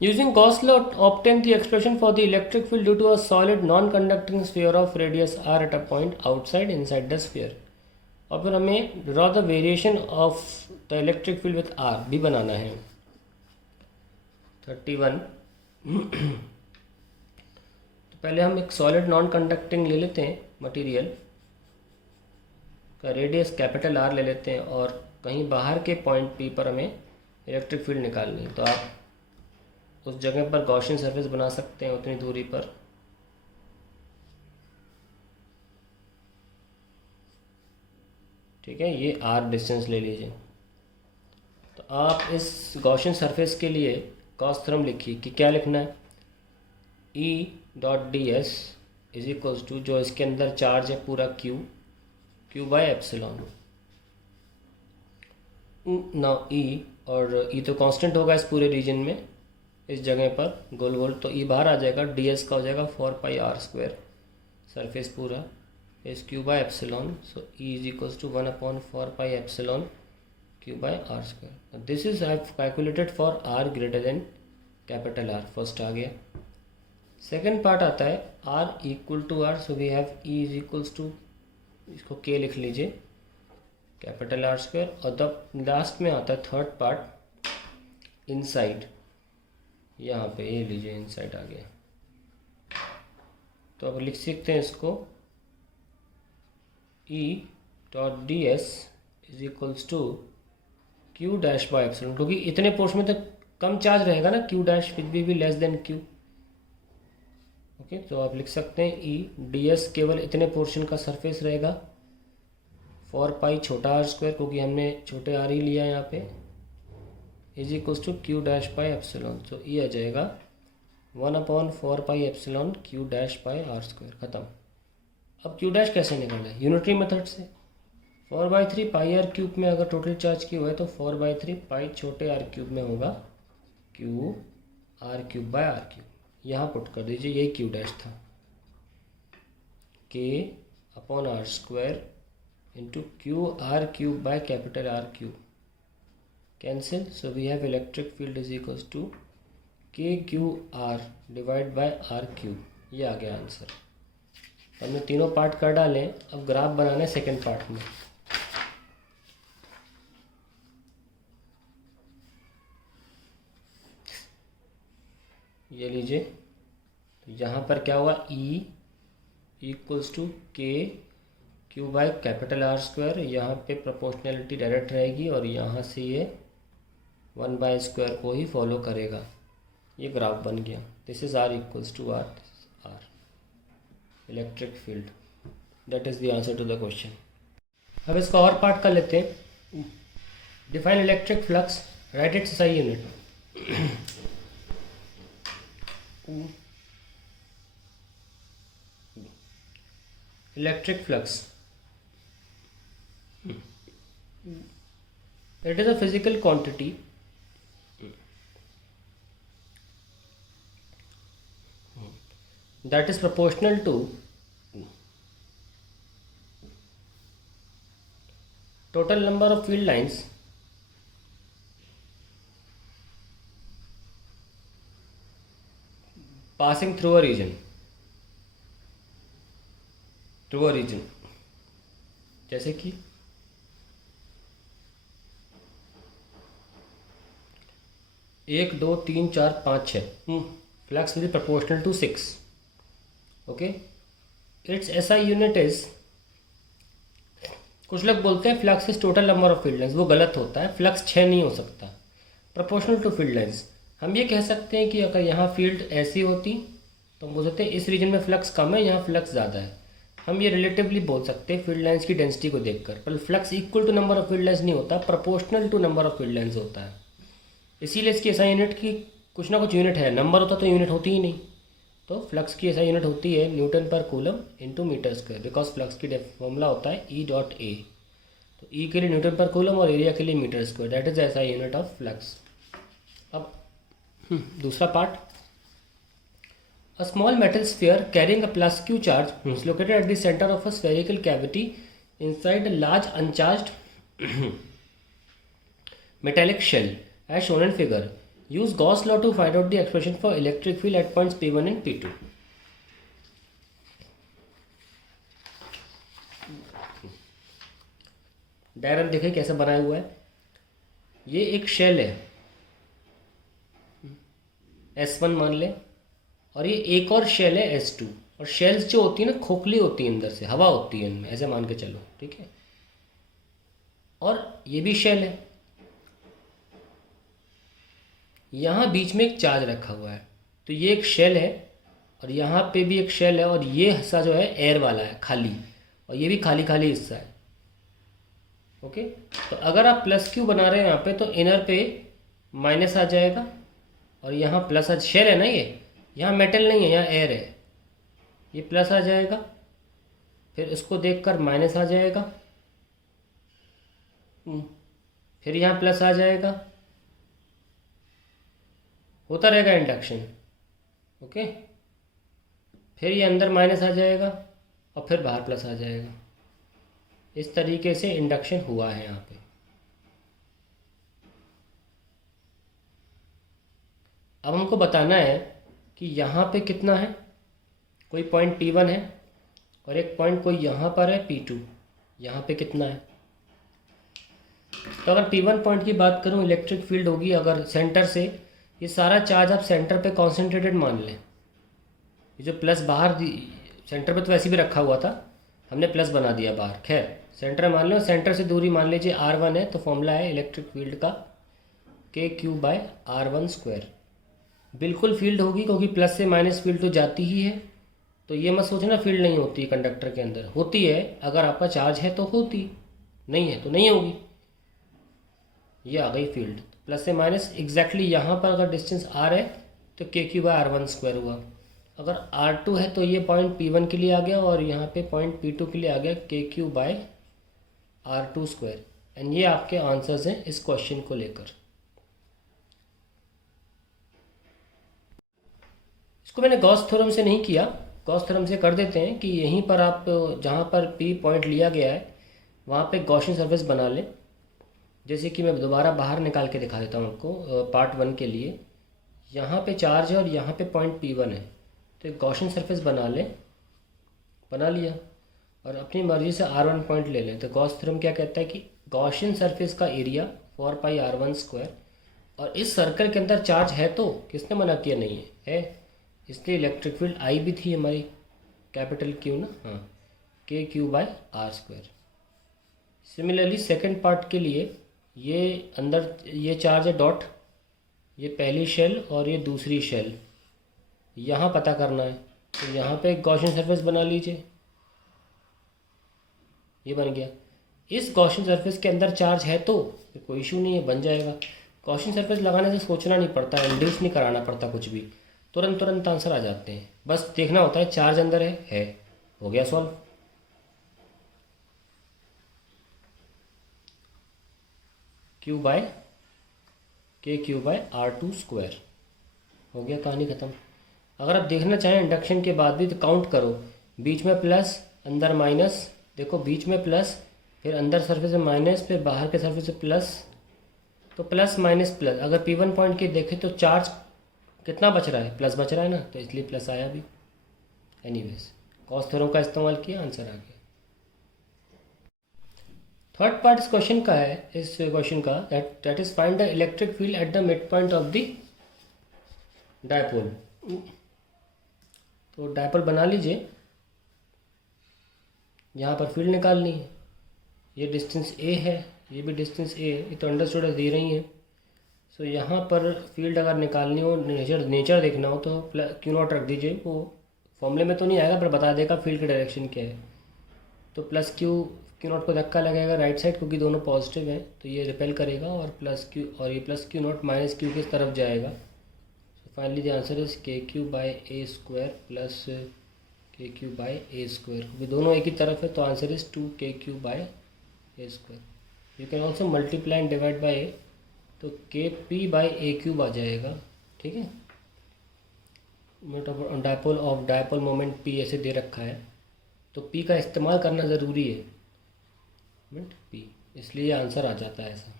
Using Gauss law, obtain the expression for the electric field due to a solid non-conducting sphere of radius r at a point outside inside the sphere. और फिर हमें draw the variation of the electric field with R भी बनाना है. 31. तो पहले हम एक सॉलिड नॉन कंडक्टिंग ले लेते हैं मटेरियल का रेडियस कैपिटल आर ले लेते हैं और कहीं बाहर के पॉइंट पी पर हमें इलेक्ट्रिक फील्ड निकालनी है. तो आप उस जगह पर गॉसियन सरफेस बना सकते हैं उतनी दूरी पर. ठीक है, ये आर डिस्टेंस ले लीजिए. तो आप इस गॉसियन सरफेस के लिए गॉस थ्योरम लिखिए कि क्या लिखना है. E dot D S is equals to, जो इसके अंदर चार्ज है पूरा Q by epsilon. Now E, और E तो कांस्टेंट होगा इस पूरे रीजन में, इस जगह पर गोल गोल. तो E बाहर आ जाएगा, डी एस का हो जाएगा 4πr², सरफेस पूरा is q by epsilon. So E is equals to 1/4 pi epsilon q by r square. Now this is I have calculated for r greater than capital R. First आ गया. Second part आता है r equal to r. So we have E is equals to, इसको k लिख लीजिए, capital R square. और the last में आता है थर्ड पार्ट इनसाइड, यहाँ पे ये लीजिए इनसाइड आ गया. तो अब लिख सकते हैं इसको E dot D S is equals to Q dash by epsilon, क्योंकि इतने पोर्शन में तो कम चार्ज रहेगा ना, क्यू डैश विच भी लेस देन क्यू. ओके, तो आप लिख सकते हैं E डी एस केवल इतने पोर्शन का सरफेस रहेगा, 4π छोटा आर स्क्वायर, क्योंकि हमने छोटे आर ही लिया यहाँ पे, is equals to Q dash by epsilon. तो E आ जाएगा 1/4 epsilon Q dash by R square. ख़त्म. अब क्यू डैश कैसे निकलना है? यूनिटरी मेथड से. 4/3 पाई आर क्यूब में अगर टोटल चार्ज क्यू है तो 4/3 पाई छोटे आर क्यूब में होगा Q R cube by R cube. यहाँ पुट कर दीजिए, यही क्यू डैश था, K upon R square into Q R cube by capital R cube. Cancel. So we have electric field is equals to K Q R divide by R cube. ये आ गया answer. हमने तीनों part कर डाले. अब graph बनाना है second part में. ये लीजिए, तो यहाँ पर क्या हुआ, E equals to K Q by capital R square. यहाँ पे प्रोपोर्शनैलिटी डायरेक्ट रहेगी और यहाँ से ये 1/² को ही फॉलो करेगा. ये ग्राफ बन गया. This is R equals to R. Electric field, that is the answer to the question. अब इसका और पार्ट कर लेते हैं. Define electric flux, write its SI unit. Electric flux, it is a physical quantity that is proportional to total number of field lines passing through a region. जैसे कि एक, दो, तीन, चार, पाँच, छः. Flux will be proportional to 6. Okay, it's SI unit is, कुछ लोग बोलते हैं flux is total number of field lines. वो गलत होता है. फ्लक्स 6 नहीं हो सकता, प्रोपोर्शनल टू फील्ड लाइंस. हम ये कह सकते हैं कि अगर यहाँ फील्ड ऐसी होती तो हम बोल सकते हैं इस रीजन में फ्लक्स कम है, यहाँ फ्लक्स ज़्यादा है. हम ये रिलेटिवली बोल सकते हैं फील्ड लाइंस की डेंसिटी को देखकर. पर flux equal to number of field lines नहीं होता, proportional to number of field lines होता है. इसीलिए इसकी SI यूनिट की कुछ ना कुछ यूनिट है. नंबर होता तो यूनिट होती ही नहीं. तो फ्लक्स की SI यूनिट होती है newton per coulomb into metre square, because flux की फॉर्मूला होता है E डॉट ए. तो E के लिए न्यूटन पर कूलम और एरिया के लिए metre square, that is SI unit of flux. अब दूसरा part, a small metal sphere carrying a plus Q charge is located at the centre of a spherical cavity inside a large uncharged metallic shell as shown in figure. Use Gauss law to find out the expression for electric field at points P1 and P2। Diagram देखें कैसे बनाया हुआ है। ये एक shell है, S1 मान लें, और ये एक और शेल है S2। और शेल्स जो होती है ना, खोखली होती है, अंदर से हवा होती है इनमें, ऐसे मान के चलो, ठीक है। और ये भी शेल है, यहाँ बीच में एक चार्ज रखा हुआ है, तो ये एक शेल है, और यहाँ पे भी एक शेल है, और ये हिस्सा जो है एयर वाला है, खाली, और ये भी खाली खाली हिस्सा है। ओके, तो अगर आप प्लस क्यू बना रहे हैं यहाँ पे, तो इनर पे माइनस आ जाएगा, और यहाँ प्लस आ, शेल है ना ये, यहाँ मेटल नहीं है, यहाँ एयर है, ये प्लस आ जाएगा, फिर इसको देखकर माइनस आ जाएगा, फिर यहाँ प्लस आ जाएगा, होता रहेगा इंडक्शन। ओके, फिर ये अंदर माइनस आ जाएगा, और फिर बाहर प्लस आ जाएगा। इस तरीके से इंडक्शन हुआ है यहाँ पे। अब हमको बताना है कि यहाँ पे कितना है, कोई पॉइंट P1 है, और एक पॉइंट कोई यहाँ पर है P2, यहाँ पे कितना है। तो अगर P1 पॉइंट की बात करूँ, इलेक्ट्रिक फील्ड होगी अगर सेंटर से, ये सारा चार्ज आप सेंटर पे कॉन्सेंट्रेटेड मान लें। ये जो प्लस बाहर सेंटर पे तो वैसे भी रखा हुआ था, हमने प्लस बना दिया बाहर, खैर सेंटर मान लो, सेंटर से दूरी मान लीजिए R1 है, तो फॉर्मूला है इलेक्ट्रिक फील्ड का KQ/R1²। बिल्कुल फील्ड होगी, क्योंकि प्लस से माइनस फील्ड तो जाती ही है, तो ये मत सोचना फील्ड नहीं होती है कंडक्टर के अंदर, होती है। अगर आपका चार्ज है तो होती, नहीं है तो नहीं होगी। ये आ गई फील्ड, प्लस से माइनस एग्जैक्टली यहाँ पर अगर डिस्टेंस R है तो KQ/R1² हुआ। अगर R2 है तो ये पॉइंट P1 के लिए आ गया, और यहाँ पे पॉइंट P2 के लिए आ गया KQ/R2²। एंड ये आपके आंसर्स हैं इस क्वेश्चन को लेकर। इसको मैंने गॉस थ्योरम से नहीं किया, गॉस थ्योरम से कर देते हैं कि यहीं पर आप जहाँ पर P पॉइंट लिया गया है वहाँ पे गॉसियन सरफेस बना लें। जैसे कि मैं दोबारा बाहर निकाल के दिखा देता हूँ आपको पार्ट 1 के लिए। यहाँ पे चार्ज है और यहाँ पे पॉइंट P1 है, तो एक गॉसियन सरफेस बना लें, बना लिया, और अपनी मर्जी से R1 पॉइंट ले लें। तो गॉस थ्योरम क्या कहता है कि गॉसियन सरफेस का एरिया 4πr1², और इस सर्कल के अंदर चार्ज है, तो किसने मना किया नहीं है, इसलिए इलेक्ट्रिक फील्ड आई भी थी हमारी, कैपिटल Q ना, हाँ, KQ/R²। सिमिलरली सेकंड पार्ट के लिए ये अंदर ये चार्ज है डॉट, ये पहली शेल और ये दूसरी शेल, यहाँ पता करना है। तो यहाँ पे एक गॉसियन सरफेस बना लीजिए, ये बन गया। इस गॉसियन सरफेस के अंदर चार्ज है तो कोई इशू नहीं है, बन जाएगा। गॉसियन सरफेस लगाने से सोचना नहीं पड़ता, इंड्यूस नहीं कराना पड़ता कुछ भी, तुरंत आंसर आ जाते हैं। बस देखना होता है चार्ज अंदर है, हो गया सॉल्व। KQ/R2², हो गया, कहानी ख़त्म। अगर आप देखना चाहें इंडक्शन के बाद भी तो काउंट करो, बीच में प्लस अंदर माइनस, देखो बीच में प्लस, फिर अंदर सरफेस में माइनस, फिर बाहर के सरफेस से प्लस, तो प्लस माइनस प्लस। अगर P1 पॉइंट के देखें तो चार्ज कितना बच रहा है, प्लस बच रहा है ना, तो इसलिए प्लस आया भी। एनीवेज, गॉस थ्योरम का इस्तेमाल किया, आंसर आ गया। थर्ड पार्ट इस क्वेश्चन का है, इस क्वेश्चन का, that is find the electric field at the mid point of the dipole. तो डायपोल बना लीजिए, यहाँ पर फील्ड निकालनी है, ये डिस्टेंस A है, ये भी डिस्टेंस A है, ये तो अंडरस्टूड दे रही हैं। सो यहाँ पर फील्ड अगर निकालनी हो, नेचर देखना हो, तो Q0 रख दीजिए। वो फॉर्मूले में तो नहीं आएगा पर बता देगा फील्ड की डायरेक्शन क्या है। तो प्लस Q0 को धक्का लगेगा राइट साइड, क्योंकि दोनों पॉजिटिव हैं, तो ये रिपेल करेगा, और प्लस Q और ये प्लस Q0 माइनस Q किस तरफ जाएगा। So finally the answer is KQ/A² plus KQ/A², क्योंकि दोनों एक ही तरफ है, तो answer is 2KQ/A²। You can also multiply and divide by A, तो KP/A³ आ जाएगा, ठीक है। Dipole of dipole moment P ऐसे दे रखा है, तो P का इस्तेमाल करना ज़रूरी है, P, इसलिए आंसर आ जाता है ऐसा।